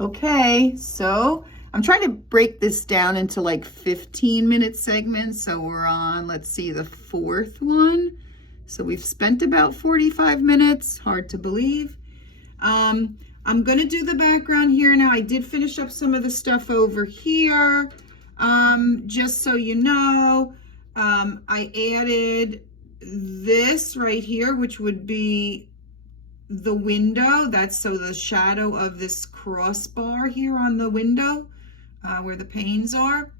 Okay, so I'm trying to break this down into like 15-minute segments. So we're on, let's see, the fourth one. So we've spent about 45 minutes, hard to believe. I'm going to do the background here now. I did finish up some of the stuff over here. Just so you know, I added this right here, which would be the window. That's so the shadow of this crossbar here on the window where the panes are.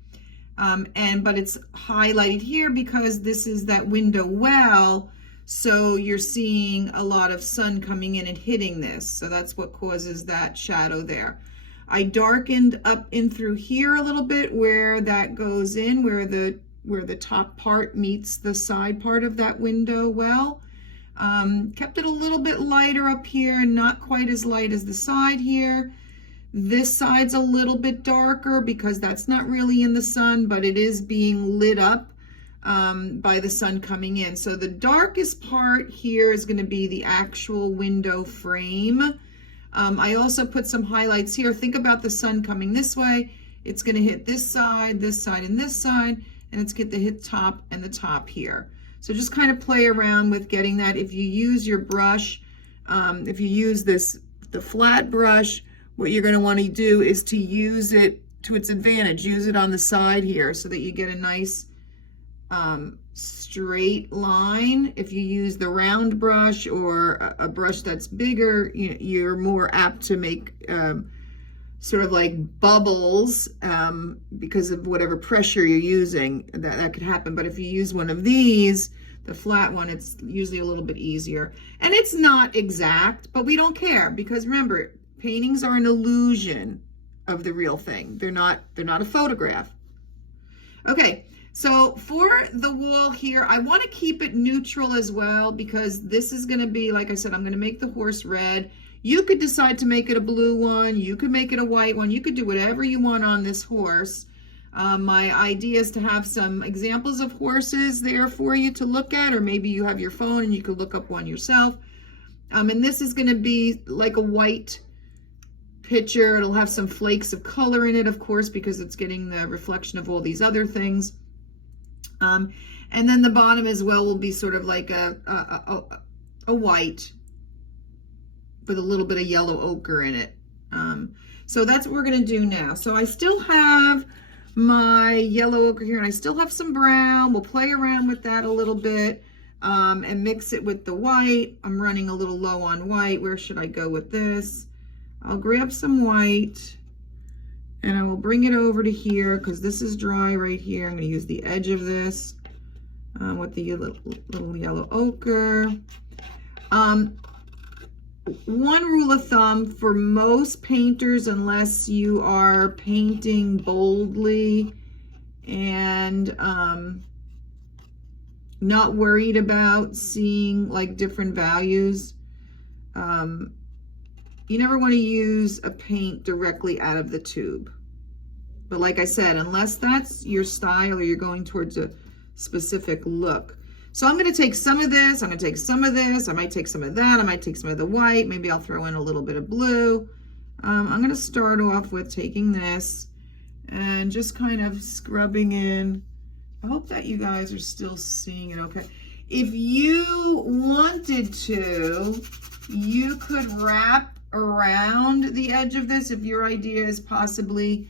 But it's highlighted here because this is that window well. So you're seeing a lot of sun coming in and hitting this. So that's what causes that shadow there. I darkened up in through here a little bit where that goes in, where the top part meets the side part of that window well. Kept it a little bit lighter up here, not quite as light as the side here. This side's a little bit darker because that's not really in the sun, but it is being lit up by the sun coming in. So the darkest part here is going to be the actual window frame. I also put some highlights here. Think about the sun coming this way. It's going to hit this side, and this side, and it's going to hit top and the top here. So just kind of play around with getting that. If you use your brush, if you use the flat brush, what you're going to want to do is to use it to its advantage. Use it on the side here so that you get a nice straight line. If you use the round brush or a brush that's bigger, you're more apt to make sort of like bubbles because of whatever pressure you're using. That could happen. But if you use one of these, the flat one, it's usually a little bit easier. And it's not exact, but we don't care because remember, paintings are an illusion of the real thing. They're not a photograph. Okay, so for the wall here, I want to keep it neutral as well because this is going to be, like I said, I'm going to make the horse red. You could decide to make it a blue one. You could make it a white one. You could do whatever you want on this horse. My idea is to have some examples of horses there for you to look at, or maybe you have your phone and you could look up one yourself. And this is going to be like a white picture. It'll have some flakes of color in it, of course, because it's getting the reflection of all these other things. And then the bottom as well will be sort of like a white with a little bit of yellow ochre in it. So that's what we're going to do now. So I still have my yellow ochre here and I still have some brown. We'll play around with that a little bit and mix it with the white. I'm running a little low on white. Where should I go with this? I'll grab some white and I will bring it over to here because this is dry right here. I'm going to use the edge of this with the little yellow ochre. One rule of thumb for most painters, unless you are painting boldly and not worried about seeing like different values, you never want to use a paint directly out of the tube. But like I said, unless that's your style or you're going towards a specific look. So I'm going to take some of this, I'm going to take some of this, I might take some of that, I might take some of the white, maybe I'll throw in a little bit of blue. I'm going to start off with taking this and just kind of scrubbing in. I hope that you guys are still seeing it okay. If you wanted to, you could wrap around the edge of this if your idea is possibly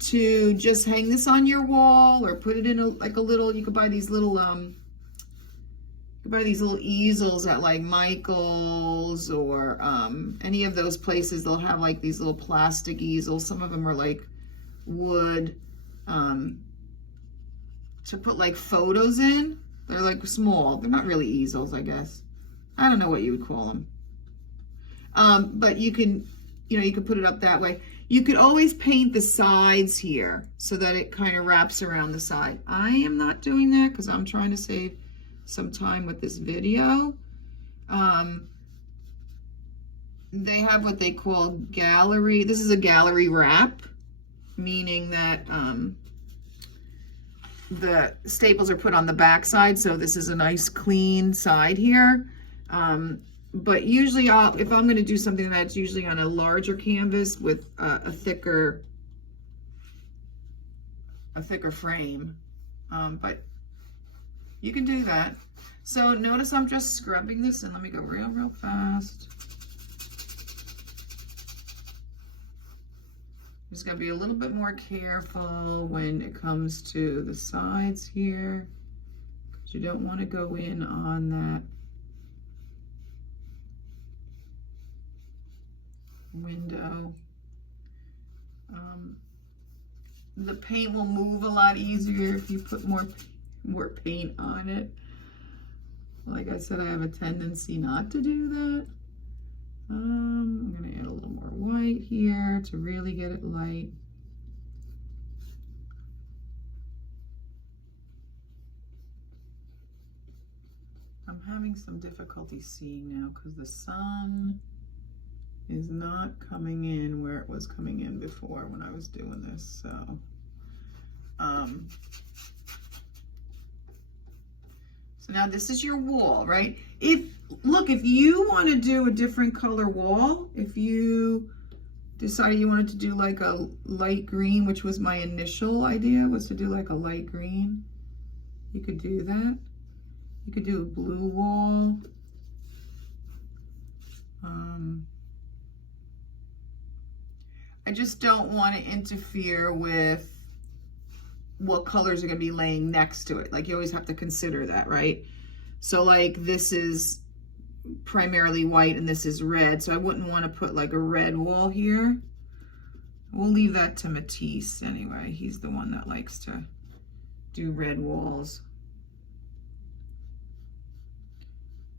to just hang this on your wall or put it in like a little, you could buy these little easels at like Michael's or any of those places. They'll have like these little plastic easels. Some of them are like wood to put like photos in. They're like small. They're not really easels, I guess. I don't know what you would call them. But you can, you can put it up that way. You could always paint the sides here so that it kind of wraps around the side. I am not doing that because I'm trying to save some time with this video. They have what they call gallery. This is a gallery wrap, meaning that the staples are put on the back side. So this is a nice clean side here. but usually if I'm going to do something that's usually on a larger canvas with a thicker frame, but you can do that. So notice I'm just scrubbing this, and let me go real fast. Just gotta be a little bit more careful when it comes to the sides here, because you don't want to go in on that window. The paint will move a lot easier if you put more paint on it. Like I said, I have a tendency not to do that. I'm gonna add a little more white here to really get it light. I'm having some difficulty seeing now because the sun is not coming in where it was coming in before when I was doing this. So so now this is your wall, right? If you want to do a different color wall, if you decided you wanted to do like a light green, which was my initial idea, was to do like a light green, you could do that. You could do a blue wall. I just don't want to interfere with what colors are going to be laying next to it. Like, you always have to consider that, right? So like this is primarily white and this is red, so I wouldn't want to put like a red wall here. We'll leave that to Matisse anyway. He's the one that likes to do red walls.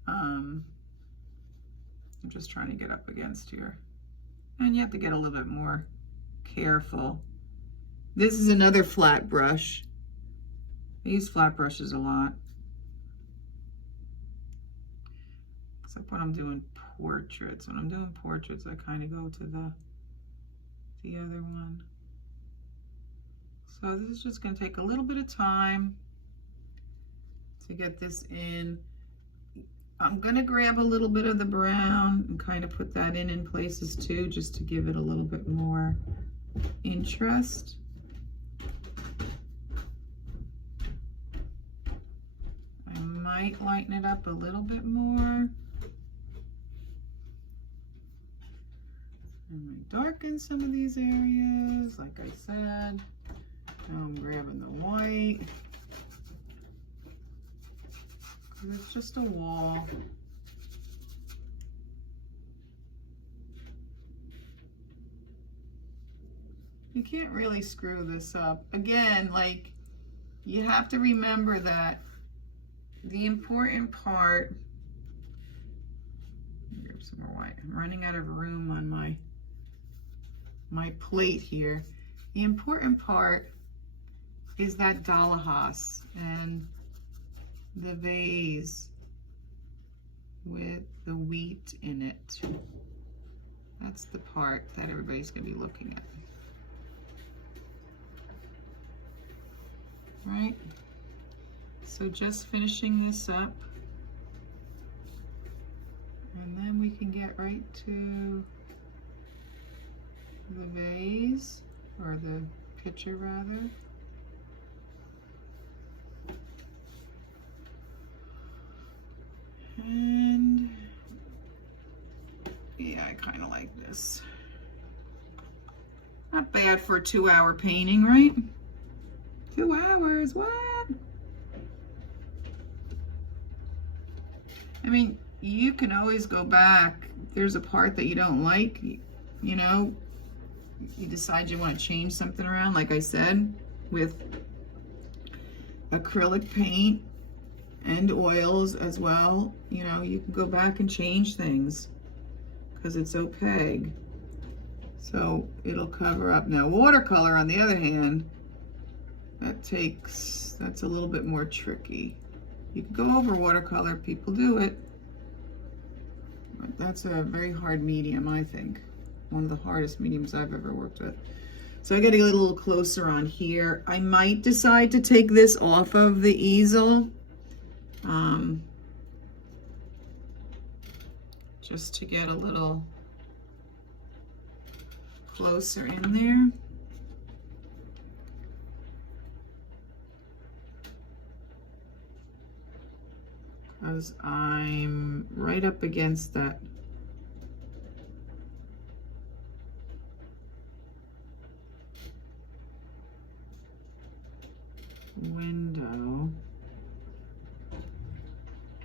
I'm just trying to get up against here. And you have to get a little bit more careful. This is another flat brush. I use flat brushes a lot. Except when I'm doing portraits. When I'm doing portraits, I kind of go to the other one. So this is just going to take a little bit of time to get this in. I'm going to grab a little bit of the brown and kind of put that in places too, just to give it a little bit more interest. I might lighten it up a little bit more. I might darken some of these areas, like I said. Now I'm grabbing the white. It's just a wall. You can't really screw this up. Again, like, you have to remember that the important part, grab some more white. I'm running out of room on my plate here. The important part is that Dalahas and the vase with the wheat in it. That's the part that everybody's going to be looking at. Right? So just finishing this up. And then we can get right to the vase, or the picture rather. And yeah, I kind of like this. Not bad for a 2-hour painting, right? 2 hours, what? I mean, you can always go back. If there's a part that you don't like, you know, you decide you want to change something around, like I said, with acrylic paint and oils as well, you know, you can go back and change things because it's opaque. So it'll cover up. Now watercolor, on the other hand, that's a little bit more tricky. You can go over watercolor, people do it, but that's a very hard medium, I think. One of the hardest mediums I've ever worked with. So I got to get a little closer on here. I might decide to take this off of the easel. just to get a little closer in there. Because I'm right up against that window.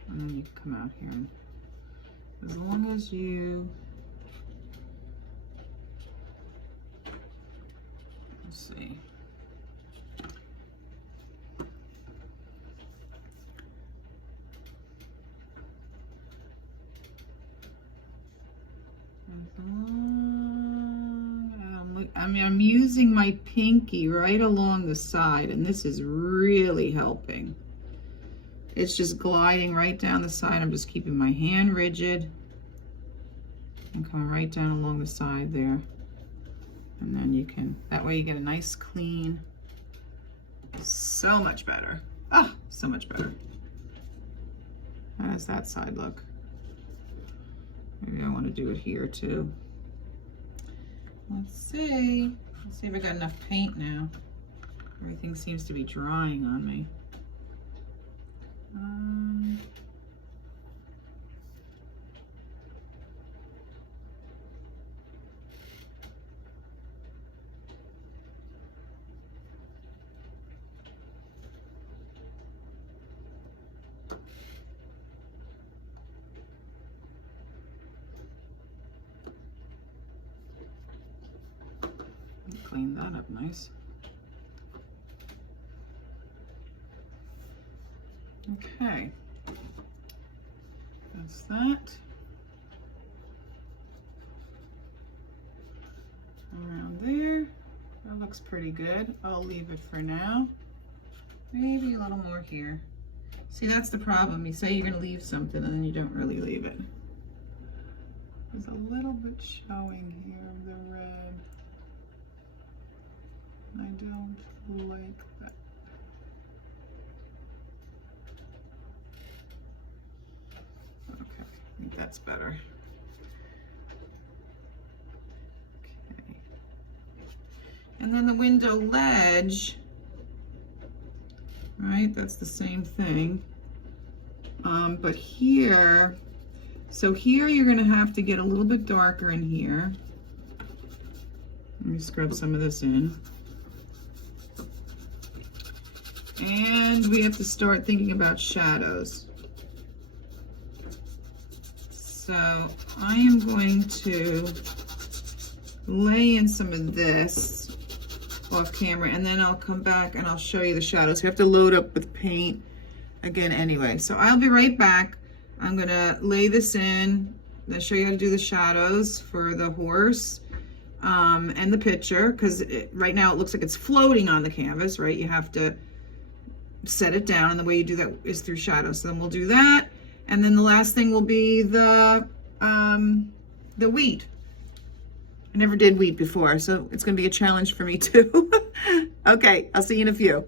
And then you come out here. And as long as you, let's see. I'm using my pinky right along the side, and this is really helping. It's just gliding right down the side. I'm just keeping my hand rigid and coming right down along the side there. And then you can, that way you get a nice clean, so much better. Ah, so much better. How does that side look? Maybe I want to do it here too. Let's see if I got enough paint now. Everything seems to be drying on me. Clean that up nice. Okay, that's that. Around there, that looks pretty good. I'll leave it for now. Maybe a little more here. See, that's the problem. You say you're going to leave something and then you don't really leave it. There's a little bit showing here of the red. I don't like that. Okay, I think that's better. Okay. And then the window ledge, right? That's the same thing. But here, so here you're gonna have to get a little bit darker in here. Let me scrub some of this in. And we have to start thinking about shadows. So I am going to lay in some of this off camera, and then I'll come back and I'll show you the shadows. We have to load up with paint again anyway. So I'll be right back. I'm gonna lay this in, I'll show you how to do the shadows for the horse and the picture, because right now it looks like it's floating on the canvas, right? You have to set it down, and the way you do that is through shadows. So then we'll do that, and then the last thing will be the wheat. I never did wheat before, so it's gonna be a challenge for me too. Okay, I'll see you in a few.